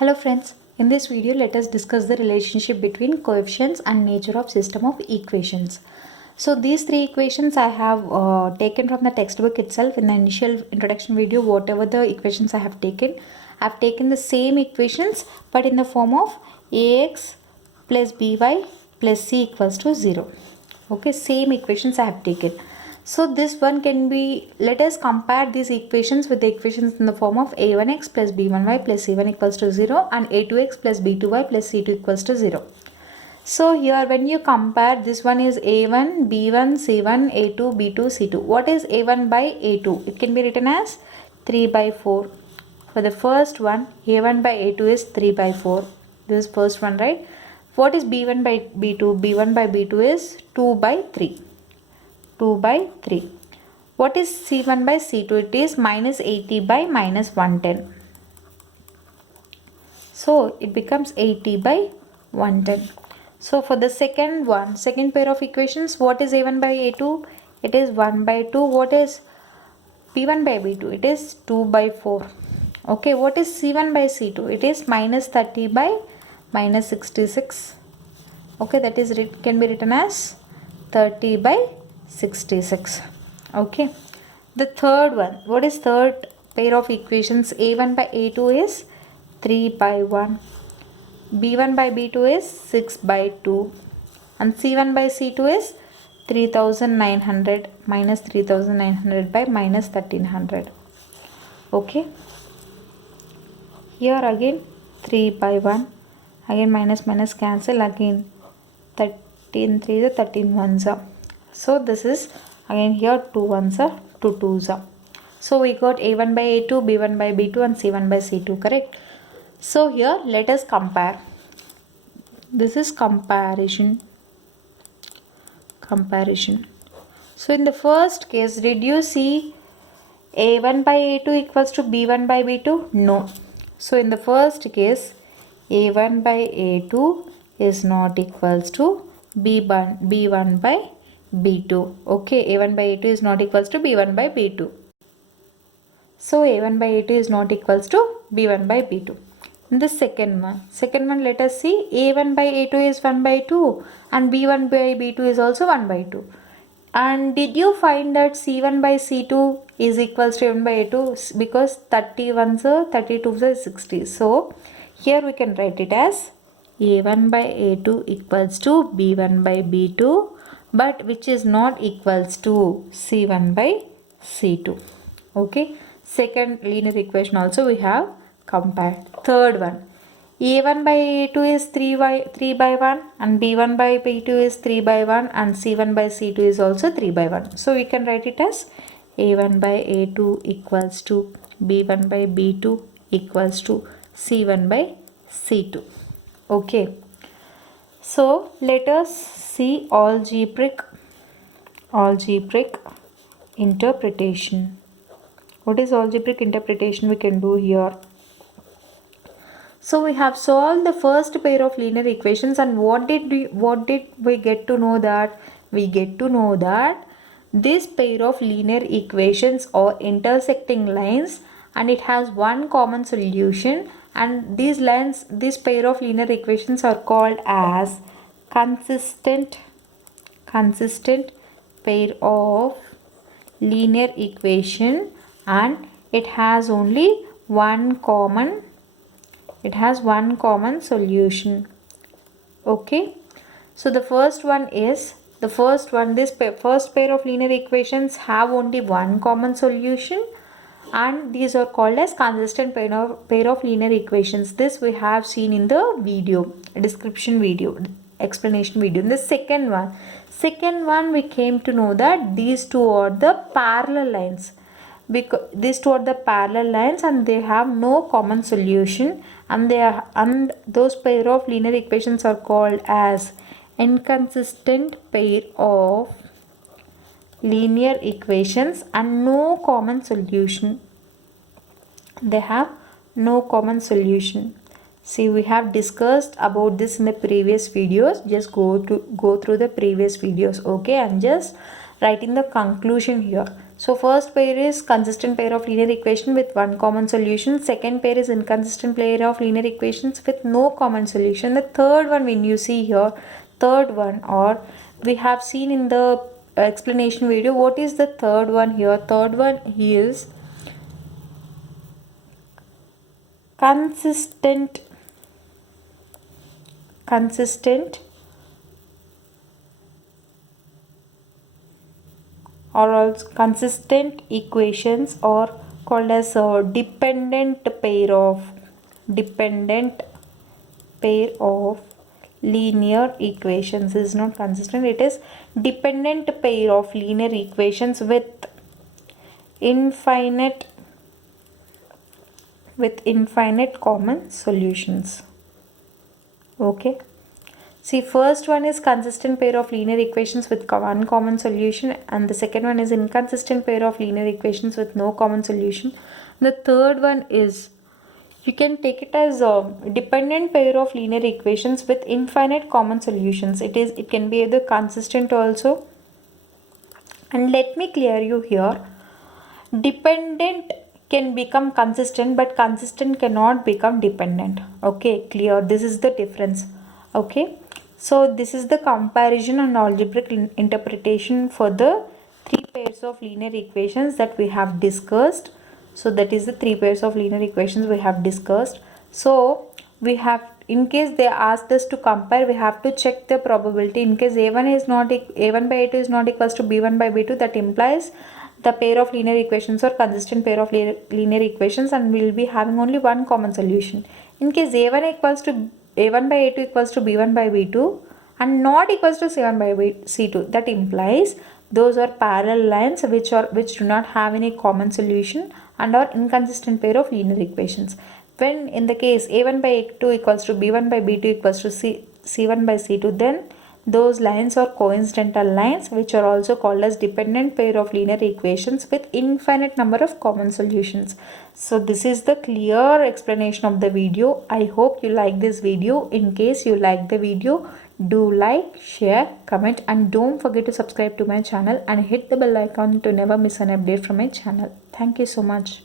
Hello friends, in this video let us discuss the relationship between coefficients and nature of system of equations. So these three equations I have taken from the textbook itself in the initial introduction video. Whatever the equations I have taken the same equations but in the form of ax plus by plus c equals to 0. Okay, same equations I have taken. So this one can be, let us compare these equations with the equations in the form of a1x plus b1y plus c1 equals to 0 and a2x plus b2y plus c2 equals to 0. So here when you compare, this one is a1, b1, c1, a2, b2, c2. What is a1 by a2? It can be written as 3 by 4. For the first one, a1 by a2 is 3 by 4. This is first one, right? What is b1 by b2? b1 by b2 is 2 by 3. 2 by 3. What is c1 by c2? It is minus 80 by minus 110. So it becomes 80 by 110. So for the second pair of equations, what is a1 by a2? It is 1 by 2. What is b1 by b2? It is 2 by 4. Okay, what is c1 by c2? It is minus 30 by minus 66. Okay, that is can be written as 30 by 66. Okay, the third one, what is third pair of equations? a1 by a2 is 3 by 1, b1 by b2 is 6 by 2 and c1 by c2 is 3900 minus 3900 by minus 1300. Okay, here again 3 by 1, again minus cancel, again 13 3 the 13 ones are. So this is again here 2 ones are, 2 2s are. So we got a1 by a2, b1 by b2 and c1 by c2, correct? So here let us compare. This is comparison. So in the first case, did you see a1 by a2 equals to b1 by b2? No. So in the first case, a1 by a2 is not equals to b1 by b2. Okay, a1 by a2 is not equals to b1 by b2. So a1 by a2 is not equals to b1 by b2. In the second one, let us see, a1 by a2 is 1 by 2 and b1 by b2 is also 1 by 2. And did you find that c1 by c2 is equals to a1 by a2? Because 31s are 32s are 60. So here we can write it as a1 by a2 equals to b1 by b2, but which is not equals to c1 by c2. Okay, second linear equation also we have compared. Third one, a1 by a2 is 3 by 1 and b1 by b2 is 3 by 1 and c1 by c2 is also 3 by 1. So we can write it as a1 by a2 equals to b1 by b2 equals to c1 by c2. Okay, so let us see algebraic interpretation. What is algebraic interpretation we can do here? So we have solved the first pair of linear equations, and what did we get to know that? We get to know that this pair of linear equations are intersecting lines and it has one common solution, and this pair of linear equations are called as consistent pair of linear equation, and it has only one common solution. Okay, so the first pair of linear equations have only one common solution, and these are called as consistent pair of linear equations. This we have seen in the video, description video, explanation video. In the second one we came to know that these two are the parallel lines, because these two are the parallel lines and they have no common solution, and those pair of linear equations are called as inconsistent pair of linear equations and no common solution. They have no common solution. See, we have discussed about this in the previous videos. Just go through the previous videos, okay, and just writing the conclusion here. So first pair is consistent pair of linear equation with one common solution. Second pair is inconsistent pair of linear equations with no common solution. The third one, when you see here, third one, or we have seen in the explanation video, what is the third one here? Third one is consistent or also consistent equations, or called as a dependent pair of linear equations. Is not consistent, it is dependent pair of linear equations with infinite common solutions. Okay, see, first one is consistent pair of linear equations with one common solution, and the second one is inconsistent pair of linear equations with no common solution. The third one is, you can take it as a dependent pair of linear equations with infinite common solutions. It can be either consistent also. And let me clear you here, dependent can become consistent, but consistent cannot become dependent. Okay, clear? This is the difference. Okay, so this is the comparison and algebraic interpretation for the three pairs of linear equations that we have discussed. So that is the three pairs of linear equations we have discussed. So we have, in case they asked us to compare, we have to check the probability. In case a1 is not a1 by a2 is not equals to b1 by b2, that implies the pair of linear equations or consistent pair of linear equations, and we will be having only one common solution. In case a1 by a2 equals to b1 by b2 and not equals to c1 by c2, that implies those are parallel lines which do not have any common solution and are inconsistent pair of linear equations. When in the case a1 by a2 equals to b1 by b2 equals to c1 by c2, then those lines are coincidental lines which are also called as dependent pair of linear equations with infinite number of common solutions. So this is the clear explanation of the video. I hope you like this video. In case you like the video, do like, share, comment, and don't forget to subscribe to my channel and hit the bell icon to never miss an update from my channel. Thank you so much.